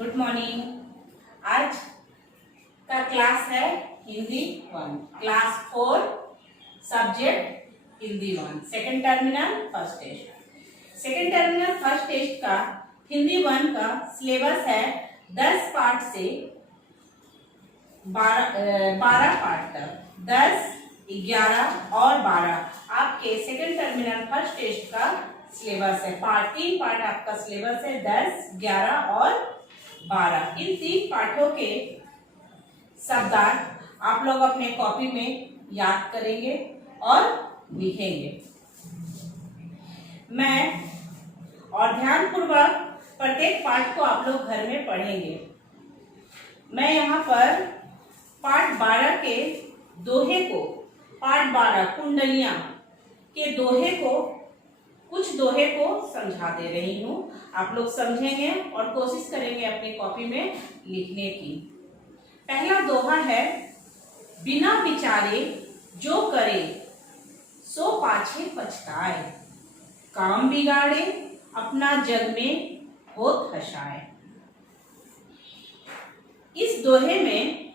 Good morning. आज का class है Hindi 1, class 4, subject Hindi 1, second terminal first test. Second terminal first test का हिंदी 1 का सिलेबस है 10 पार्ट से 12 पार्ट तक, 10, 11 और 12 आपके सेकेंड टर्मिनल फर्स्ट टेस्ट का सिलेबस है। 3 पार्ट आपका सिलेबस है, 10, 11 और 12। इन 3 पाठों के शब्दार्थ आप लोग अपने कॉपी में याद करेंगे और लिखेंगे। मैं और ध्यानपूर्वक प्रत्येक पाठ को आप लोग घर में पढ़ेंगे। मैं यहाँ पर पाठ 12 के दोहे को, पाठ 12 कुंडलियां के दोहे को, कुछ दोहे को समझा दे रही हूँ। आप लोग समझेंगे और कोशिश करेंगे अपनी कॉपी में लिखने की। पहला दोहा है, बिना विचारे जो करे सो पाछे पछताए, काम बिगाड़े अपना जग में होत हसाए। इस दोहे में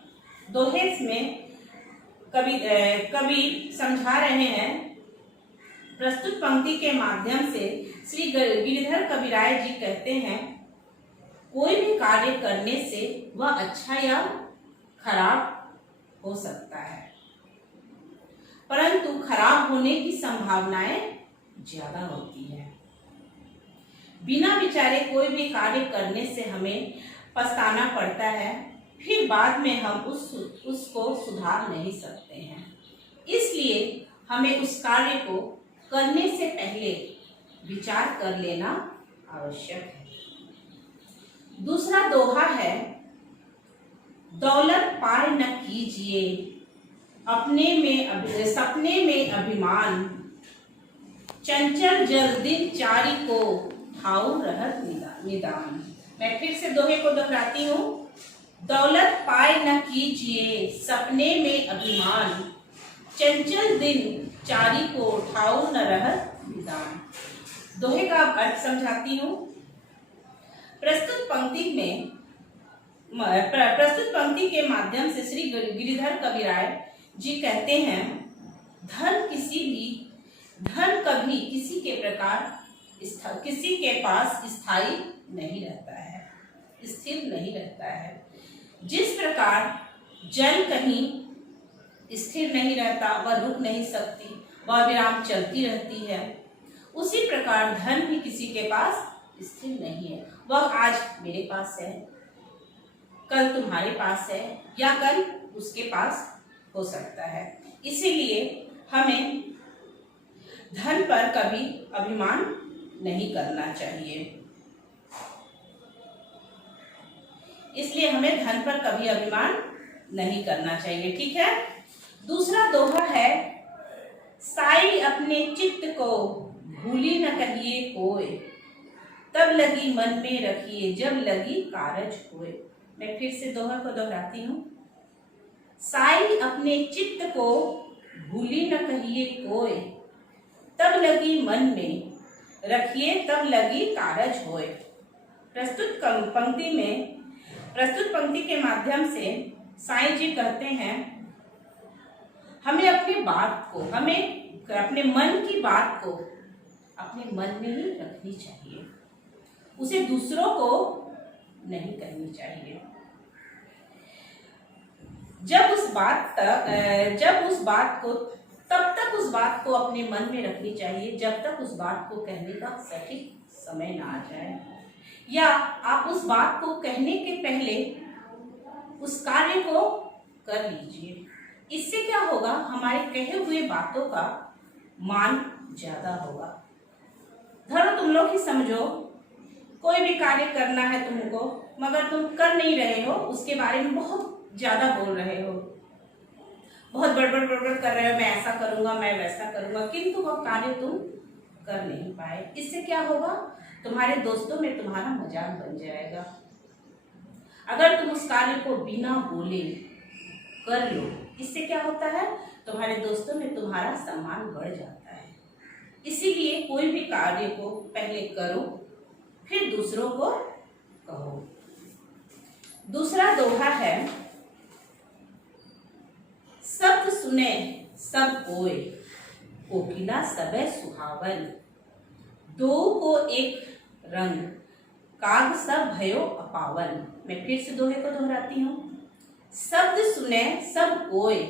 कवि समझा रहे हैं। प्रस्तुत पंक्ति के माध्यम से श्री गिरिधर कविराय जी कहते हैं, कोई भी कार्य करने से वह अच्छा या खराब हो सकता है, परंतु खराब होने की संभावनाएं ज्यादा होती है। बिना विचारे कोई भी कार्य करने से हमें पछताना पड़ता है, फिर बाद में हम उसको सुधार नहीं सकते हैं। इसलिए हमें उस कार्य को करने से पहले विचार कर लेना आवश्यक है। दूसरा दोहा है, दौलत पाए न कीजिए सपने में अभिमान, चंचल जल दिन चारी को ठाऊ रहत निदान। मैं फिर से दोहे को दोहराती हूँ। दौलत पाए न कीजिए सपने में अभिमान, चंचल दिन चारी को ठाऊ न रहत निदान। दोहे का अर्थ समझाती हूँ। प्रस्तुत पंक्ति के माध्यम से श्री गिरिधर कविराय जी कहते हैं, धन कभी किसी के पास स्थायी नहीं रहता है, स्थिर नहीं रहता है। जिस प्रकार जल कहीं स्थिर नहीं रहता, वह रुक नहीं सकती, वह विराम चलती रहती है, उसी प्रकार धन भी किसी के पास स्थिर नहीं है। वह आज मेरे पास है, कल तुम्हारे पास है, या कल उसके पास हो सकता है। इसीलिए हमें धन पर कभी अभिमान नहीं करना चाहिए। ठीक है। दूसरा दोहा है, साई अपने चित्त को भूली न कहिए कोय, तब लगी मन में रखिए जब लगी कारज होए। मैं फिर से दोहा को दोहराती हूँ। साई अपने चित्त को भूली न कहिए कोय, तब लगी मन में रखिए तब लगी कारज होए। प्रस्तुत पंक्ति के माध्यम से साईं जी कहते हैं, हमें अपने मन की बात को अपने मन में ही रखनी चाहिए, उसे दूसरों को नहीं कहनी चाहिए। तब तक उस बात को अपने मन में रखनी चाहिए जब तक उस बात को कहने का सटीक समय ना आ जाए, या आप उस बात को कहने के पहले उस कार्य को कर लीजिए। इससे क्या होगा, हमारे कहे हुए बातों का मान ज्यादा होगा। धरो तुम लोग ही समझो, कोई भी कार्य करना है तुमको, मगर तुम कर नहीं रहे हो, उसके बारे में बहुत ज्यादा बोल रहे हो, बहुत बड़बड़ कर रहे हो, मैं ऐसा करूंगा, मैं वैसा करूंगा, किंतु वह कार्य तुम कर नहीं पाए। इससे क्या होगा, तुम्हारे दोस्तों में तुम्हारा मजाक बन जाएगा। अगर तुम उस कार्य को बिना बोले कर लो, इससे क्या होता है, तुम्हारे दोस्तों में तुम्हारा सम्मान बढ़ जाता है। इसीलिए कोई भी कार्य को पहले करो, फिर दूसरों को कहो। अगला दोहा है, शब्द सुने सब कोय, कोकिला सबे सुहावन, दो को एक रंग, काग सब भयो अपावन। मैं फिर से दोहे को दोहराती हूँ। शब्द सुने सब कोय,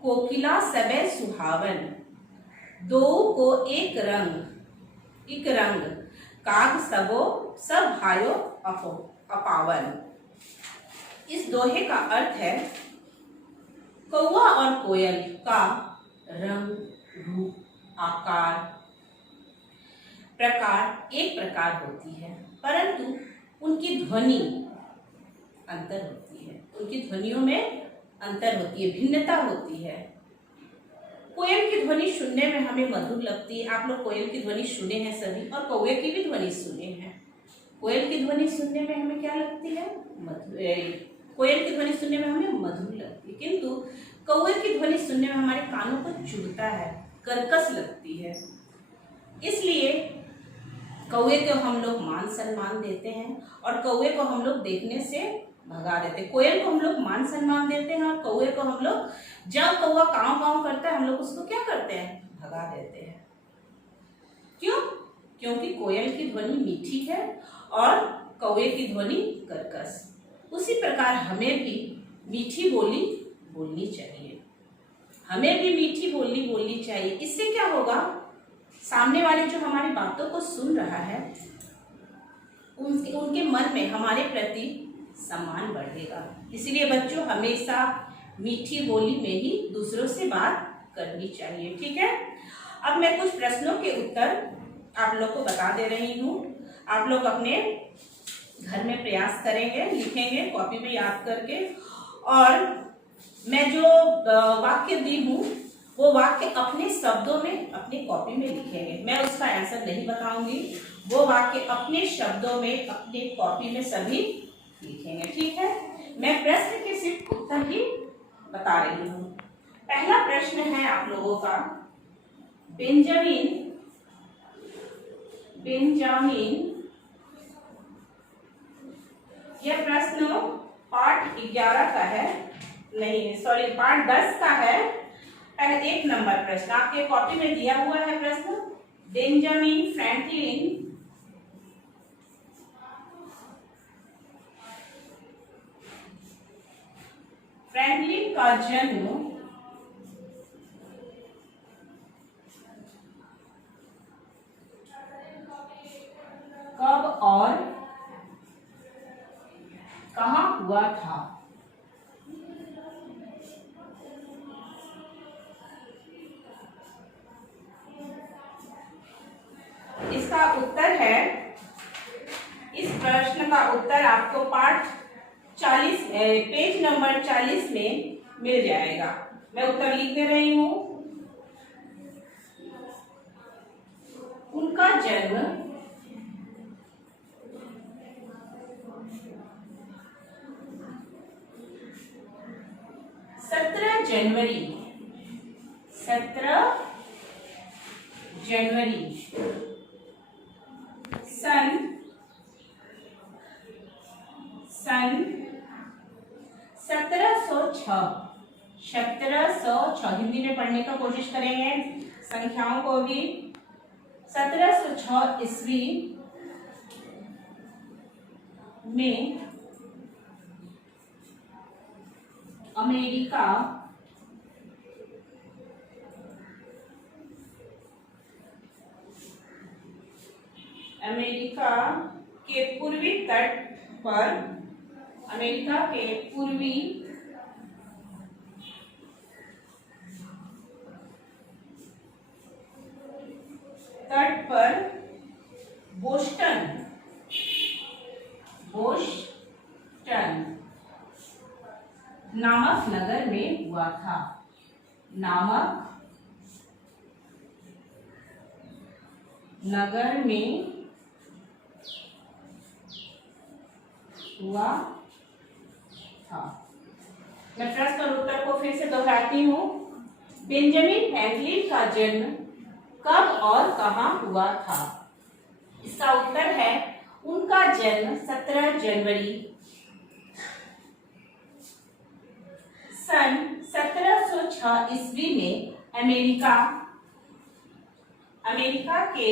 कोकिला सबे सुहावन, दो को एक रंग, काग सबो सब भायो अपावन। इस दोहे का अर्थ है, कौवा और कोयल का रंग, रूप, आकार, प्रकार एक प्रकार होती है, परंतु उनकी ध्वनि अंतर होती है। उनकी ध्वनियों में अंतर होती है, भिन्नता होती है। कोयल की ध्वनि सुनने में हमें मधुर लगती है। आप लोग कोयल की ध्वनि सुने हैं सभी, और कौवे की भी ध्वनि सुने हैं। कोयल की ध्वनि सुनने में हमें क्या लगती है? मधुर। कोयल की ध्वनि सुनने में हमें मधुर लगती है, किंतु कौवे की ध्वनि सुनने में हमारे कानों को चुभता है, कर्कश लगती है। इसलिए कौवे को हम लोग मान सम्मान देते हैं, और कौवे को हम लोग देखने से भगा देते हैं। कोयल को हम लोग मान सम्मान देते हैं, और कौवे को हम लोग, जब कौवा काँव काँव करता है, हम लोग उसको क्या करते हैं? भगा देते हैं। क्यों? क्योंकि कोयल की ध्वनि मीठी है और कौवे की ध्वनि कर्कश। उसी प्रकार हमें भी मीठी बोली बोलनी चाहिए। हमें भी मीठी बोली बोलनी चाहिए। इससे क्या होगा? सामने वाले जो हमारी बातों को सुन रहा है, उनके मन में हमारे प्रति सम्मान बढ़ेगा। इसलिए बच्चों, हमेशा मीठी बोली में ही दूसरों से बात करनी चाहिए। ठीक है? अब मैं कुछ प्रश्नों के उत्तर आप लोग को बता दे रही हूँ। आप लोग अपने घर में प्रयास करेंगे, लिखेंगे कॉपी में याद करके, और मैं जो वाक्य दी हूँ वो वाक्य अपने शब्दों में अपनी कॉपी में लिखेंगे। मैं उसका आंसर नहीं बताऊंगी, वो वाक्य अपने शब्दों में अपनी कॉपी में सभी लिखेंगे। ठीक है? मैं प्रश्न के सिर्फ उत्तर ही बता रही हूँ। पहला प्रश्न है आप लोगों का, बेंजामिन यह प्रश्न पाठ 11 का है, नहीं सॉरी पाठ 10 का है। पहले 1 नंबर प्रश्न आपके कॉपी में दिया हुआ है। प्रश्न, बेंजामिन फ्रैंकलिन का जन्म कब और कहाँ हुआ था? इसका उत्तर है, इस प्रश्न का उत्तर आपको पाठ 40 पेज नंबर 40 में मिल जाएगा। मैं उत्तर लिख दे रही हूँ। उनका जन्म 17 जनवरी सन 1706 हिंदी में पढ़ने का कोशिश करेंगे संख्याओं को भी। 1706 ईस्वी में अमेरिका के पूर्वी तट पर, अमेरिका के पूर्वी तट पर बोस्टन नामक नगर में हुआ था। नामक नगर में हुआ था। मैं प्रश्न और उत्तर को फिर से दोहराती हूँ। बेंजामिन फ्रैंकलिन का जन्म कब और कहाँ हुआ था? इसका उत्तर है, उनका जन्म 17 जनवरी सन 1706 ईस्वी में अमेरिका के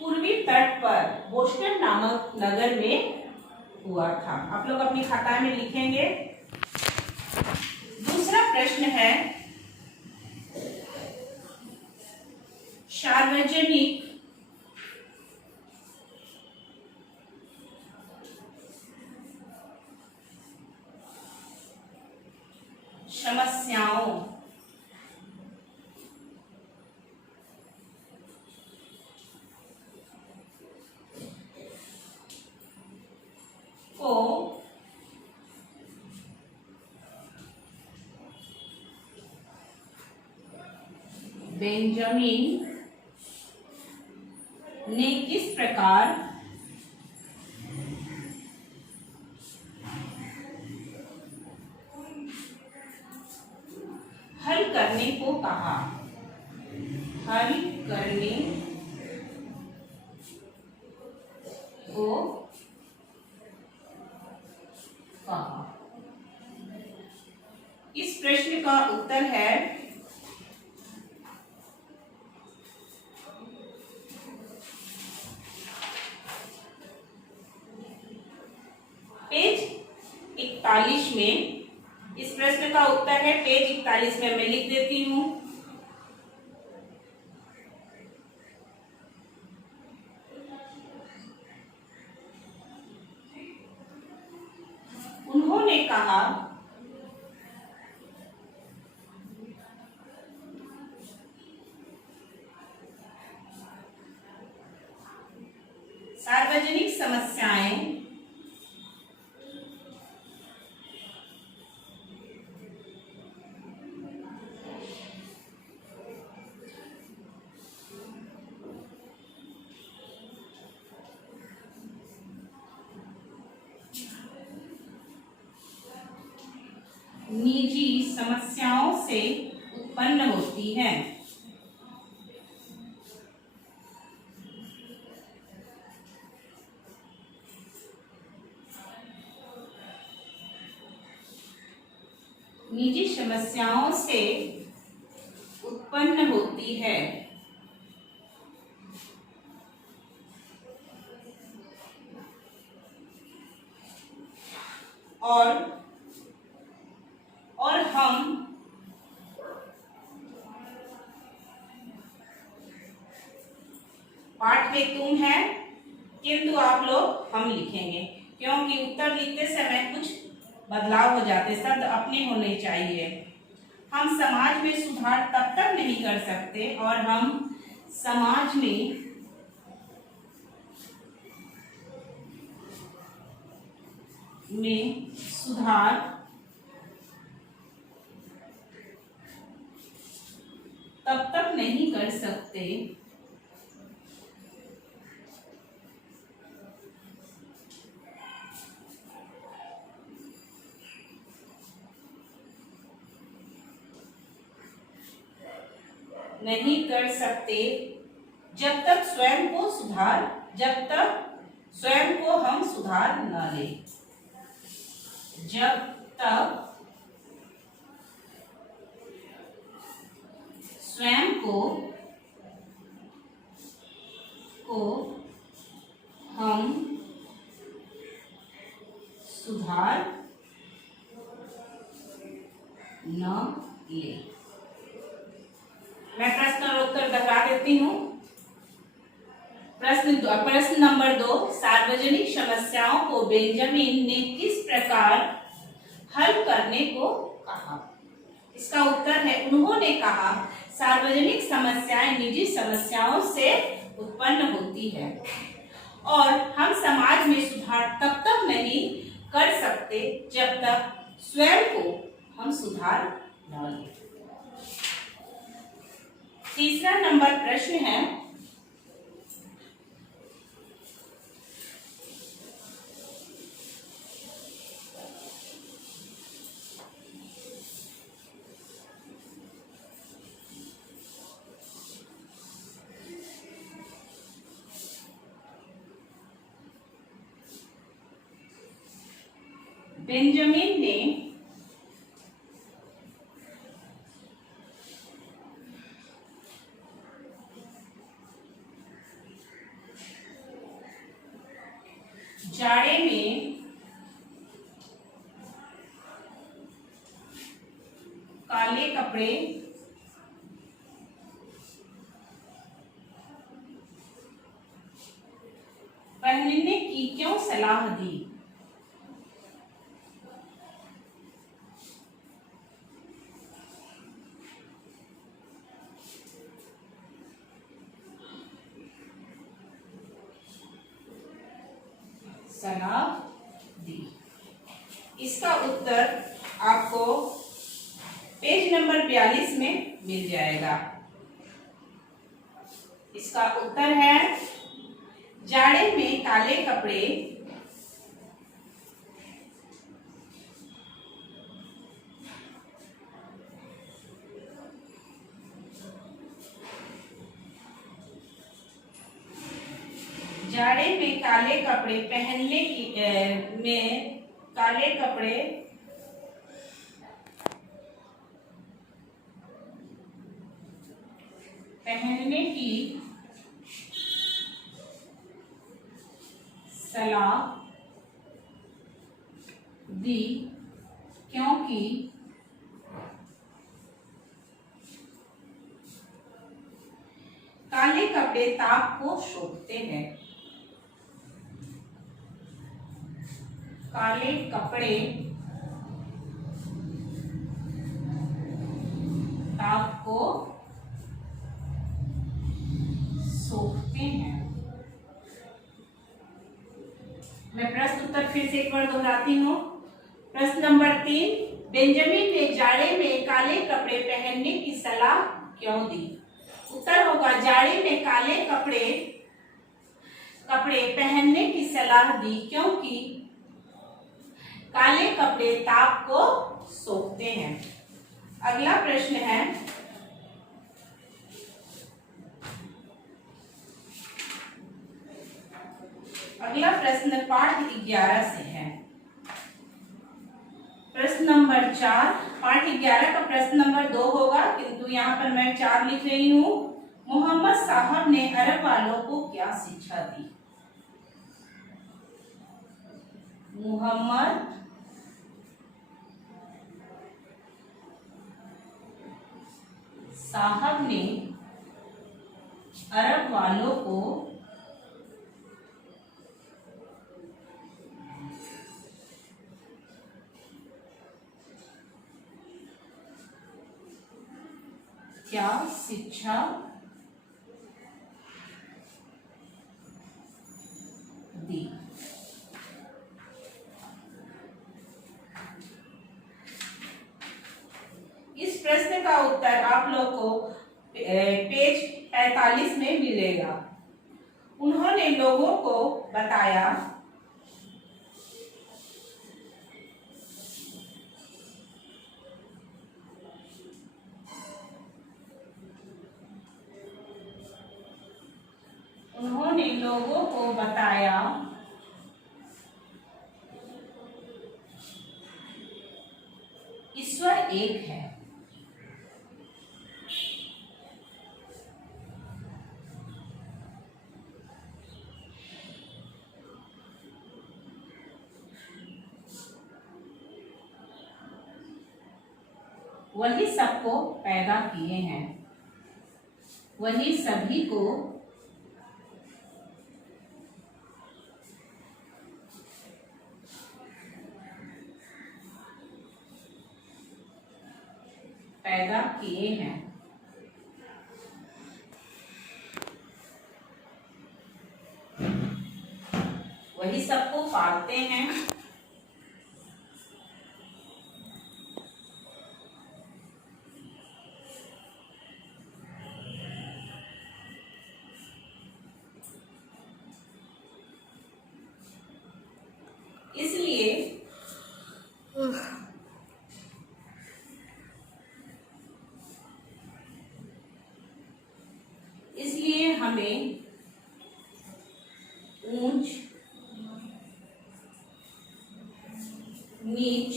पूर्वी तट पर बोस्टन नामक नगर में हुआ था। आप लोग अपनी खाता में लिखेंगे। दूसरा प्रश्न है, सार्वजनिक समस्याओं को बेंजामिन ने किस प्रकार हल करने को कहा? हल करने को कहा। इस प्रश्न का उत्तर है पेज 41 में। इस प्रश्न का उत्तर है पेज 41 में। मैं लिख देती हूं। उन्होंने कहा सार्वजनिक समस्याएं निजी समस्याओं से उत्पन्न होती है। निजी समस्याओं से उत्पन्न होती है और हम पाठ में तुम है, किंतु आप लोग हम लिखेंगे, क्योंकि उत्तर लिखते समय कुछ बदलाव हो जाते, शब्द अपने होने चाहिए। हम समाज में सुधार तब तक नहीं कर सकते और हम समाज में सुधार तब तक नहीं कर सकते जब तक स्वयं को हम सुधार न लें। जब तक स्वयं को हम सुधार न ले। मैं प्रश्न और उत्तर दोहरा देती हूँ। प्रश्न नंबर 2, सार्वजनिक समस्याओं को बेंजामिन ने किस प्रकार हल करने को कहा? इसका उत्तर है, उन्होंने कहा सार्वजनिक समस्याएं निजी समस्याओं से उत्पन्न होती है और हम समाज में सुधार तब तक नहीं कर सकते जब तक स्वयं को हम सुधार न लें। तीसरा नंबर प्रश्न है, बेंजामिन ने जाड़े में काले कपड़े पहनने की क्यों सलाह दी? सलाह दी। इसका उत्तर आपको पेज नंबर 42 में मिल जाएगा। इसका उत्तर है जाड़े में काले कपड़े जाड़े में काले कपड़े पहनने की काले कपड़े पहनने की सलाह दी क्योंकि काले कपड़े ताप को सोखते हैं। काले कपड़े ताप को सोखते हैं। मैं प्रश्न उत्तर फिर से एक बार दोहराती हूँ। प्रश्न नंबर 3, बेंजामिन ने जाड़े में काले कपड़े पहनने की सलाह क्यों दी? उत्तर होगा जाड़े में काले कपड़े पहनने की सलाह दी क्योंकि काले कपड़े ताप को सोखते हैं। अगला प्रश्न है अगला प्रश्न पाठ 11 से है। प्रश्न नंबर 4, पाठ 11 का प्रश्न नंबर 2 होगा, किंतु यहाँ पर मैं 4 लिख रही हूँ। मोहम्मद साहब ने अरब वालों को क्या शिक्षा दी? मोहम्मद साहब ने अरब वालों को क्या शिक्षा दी? इस प्रश्न का उत्तर आप लोग को पेज 45 में मिलेगा। उन्होंने लोगों को बताया ईश्वर एक है। वही सबको पैदा किए हैं, वही सभी को पैदा किए हैं। वही सबको पालते हैं। इसलिए हमें ऊंच नीच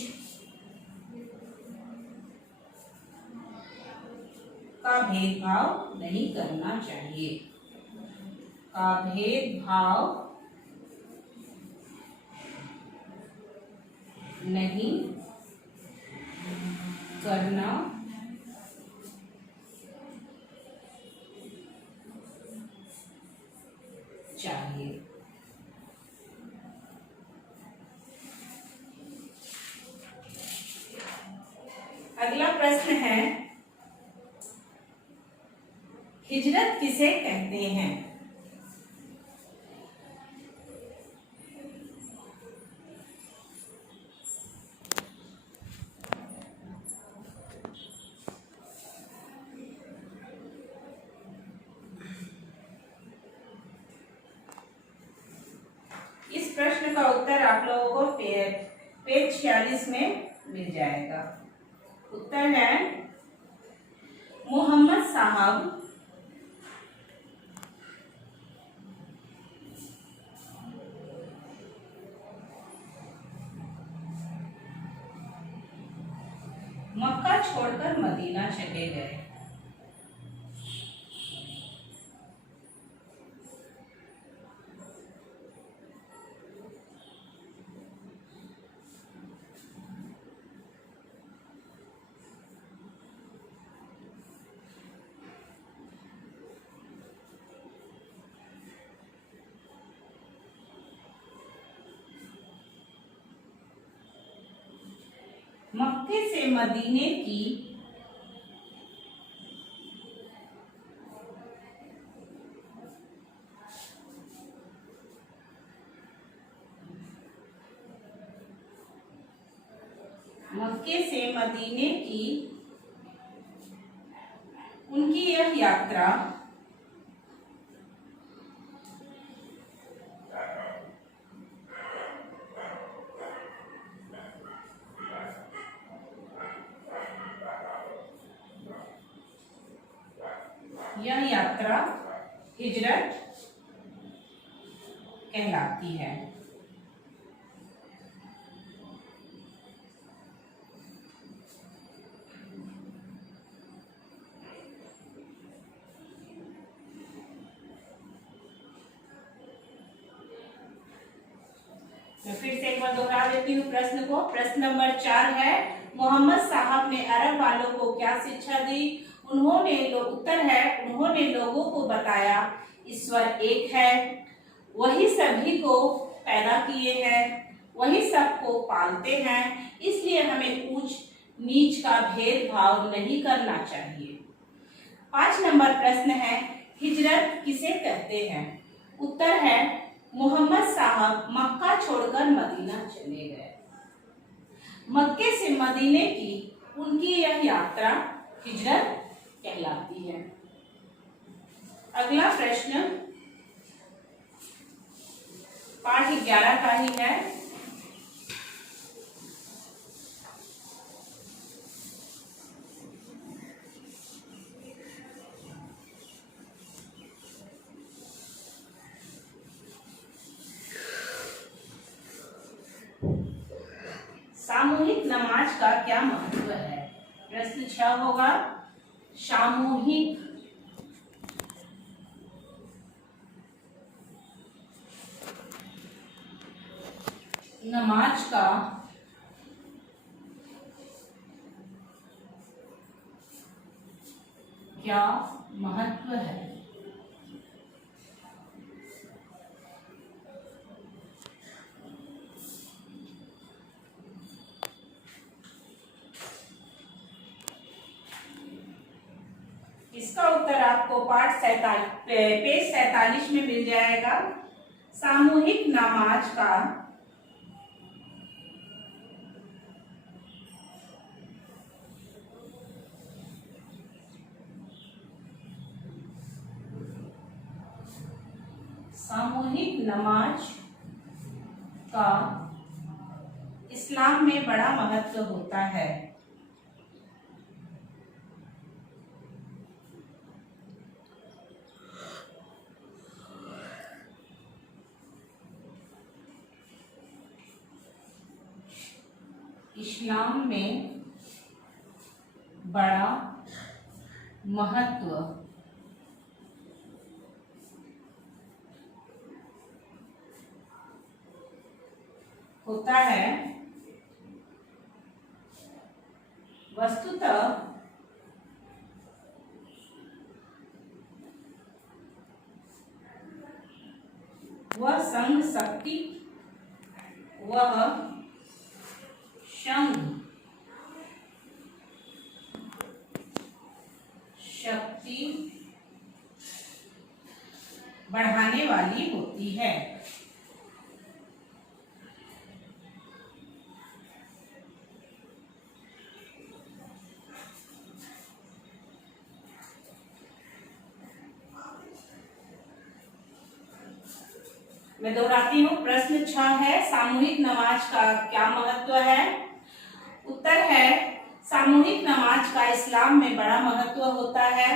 का भेदभाव नहीं करना चाहिए, का भेदभाव नहीं करना चाहिए। अगला प्रश्न है, हिजरत किसे कहते हैं? इस प्रश्न का उत्तर आप लोगों को पेज 46 में मिल जाएगा। उत्तर है मोहम्मद साहब मक्का छोड़कर मदीना चले गए। मक्के से मदीने की उनकी यह यात्रा हिजरत कहलाती है। मैं फिर से एक बार दोहरा देती हूँ प्रश्न को। प्रश्न नंबर 4 है, मोहम्मद साहब ने अरब वालों को क्या शिक्षा दी? उत्तर है, उन्होंने लोगों को बताया ईश्वर एक है, वही सभी को पैदा किए हैं, वही सबको पालते हैं, इसलिए हमें ऊंच नीच का भेदभाव नहीं करना चाहिए। 5 नंबर प्रश्न है, हिजरत किसे कहते हैं? उत्तर है, मोहम्मद साहब मक्का छोड़कर मदीना चले गए। मक्के से मदीने की उनकी यह यात्रा हिजरत कहलाती है। अगला प्रश्न पाठ 11 का ही है। सामूहिक नमाज का क्या महत्व है? प्रश्न 6 होगा, सामूहिक नमाज का क्या महत्व है? इसका उत्तर आपको पेज 47 में मिल जाएगा। सामूहिक नमाज का इस्लाम में बड़ा महत्व होता है। इस्लाम में बड़ा महत्व होता है। वस्तुतः वह संघ शक्ति बढ़ाने वाली होती है। मैं दोहराती हूँ, प्रश्न 6 है सामूहिक नमाज का क्या महत्व है। उत्तर है सामूहिक नमाज का इस्लाम में बड़ा महत्व होता है।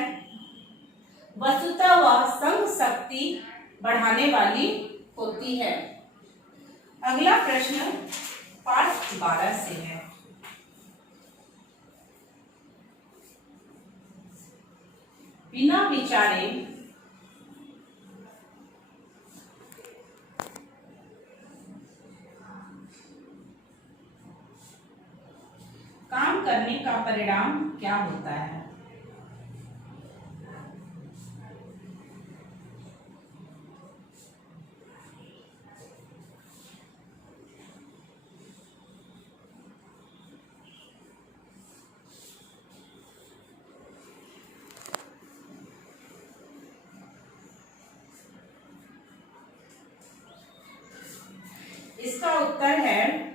वस्तुतः वह संघ शक्ति बढ़ाने वाली होती है। अगला प्रश्न पाठ 12 से है। बिना विचारे काम करने का परिणाम क्या होता है। इसका उत्तर है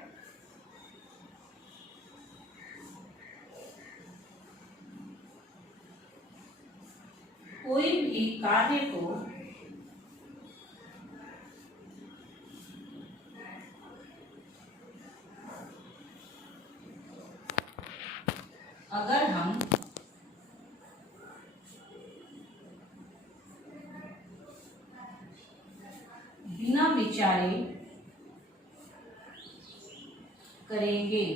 कोई भी कार्य को अगर हम बिना विचारे करेंगे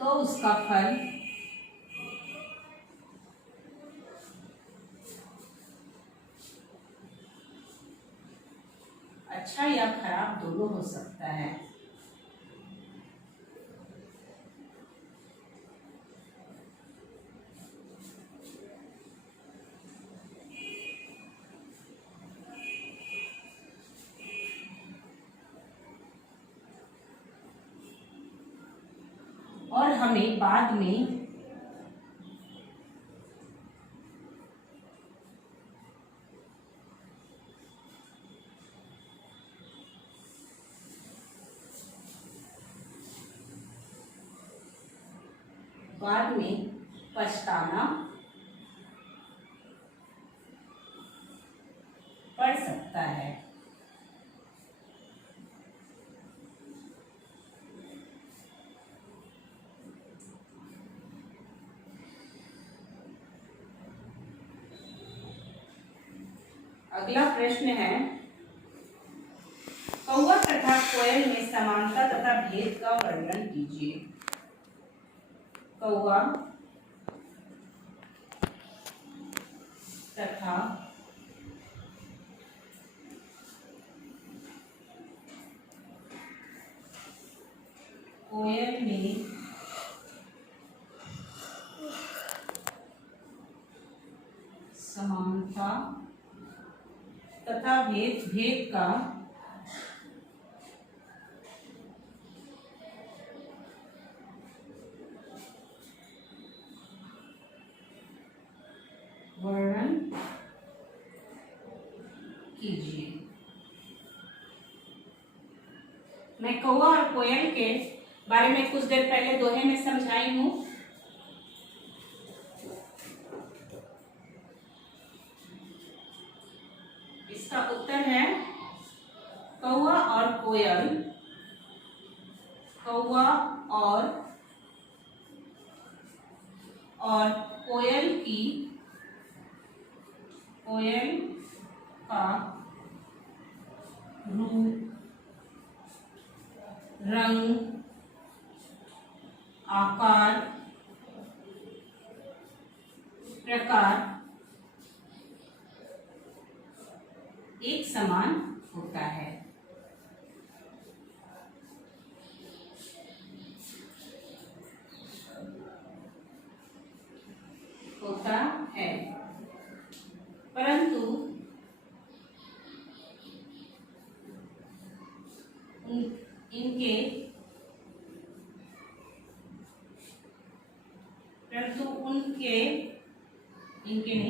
तो उसका फल अच्छा या खराब दोनों हो सकता है। और हमें बाद में पछताना पड़ सकता है। अगला प्रश्न है कौवा तथा कोयल में समानता तथा भेद का वर्णन कीजिए। कौवा तथा कोयल में समानता तथा भेद का वर्णन कीजिए। मैं कौवा और कोयल के बारे में कुछ देर पहले दोहे में समझाई हूं। इसका उत्तर है कौवा और कोयल, कौवा और कोयल का रूप रंग, आकार, प्रकार एक समान होता है। परंतु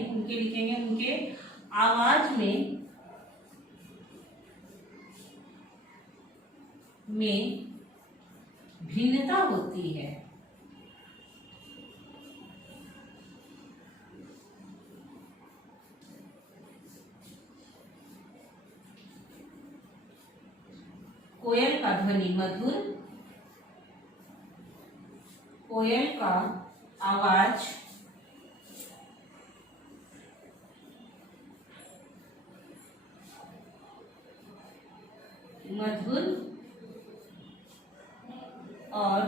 उनके लिखेंगे, उनके आवाज में भिन्नता होती है। कोयल का ध्वनि मधुर, कोयल का आवाज मधुर और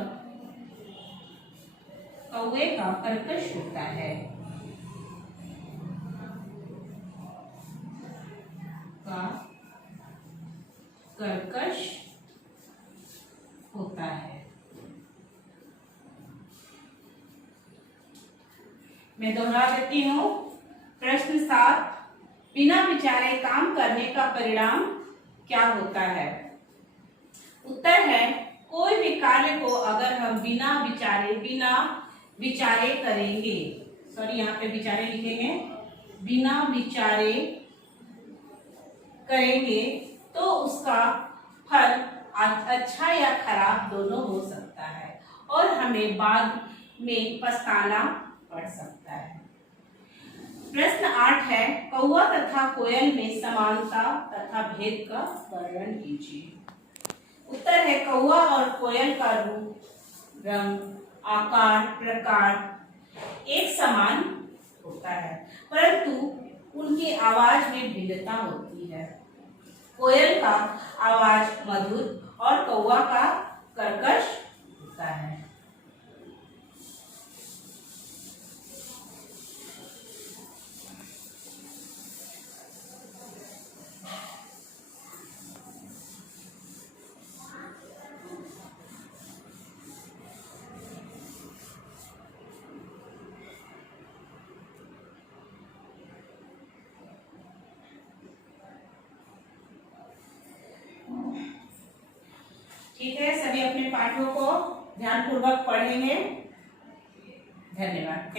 कौवे का कर्कश होता है। कर्कश होता है। मैं दोहरा देती हूँ। प्रश्न 7, बिना विचारे काम करने का परिणाम क्या होता है? उत्तर है, कोई भी कार्य को अगर हम बिना विचारे करेंगे, सॉरी यहाँ पे विचारे लिखेंगे, बिना विचारे करेंगे तो उसका फल अच्छा या खराब दोनों हो सकता है और हमें बाद में पछताना पड़ सकता है। प्रश्न 8 है, कौवा तथा कोयल में समानता तथा भेद का वर्णन कीजिए। उत्तर है, कौवा और कोयल का रूप, रंग, आकार, प्रकार एक समान होता है, परंतु उनकी आवाज में भिन्नता होती है। कोयल का आवाज मधुर और कौवा का कर्कश होता है। ठीक है, सभी अपने पाठों को ध्यानपूर्वक पढ़ेंगे। धन्यवाद।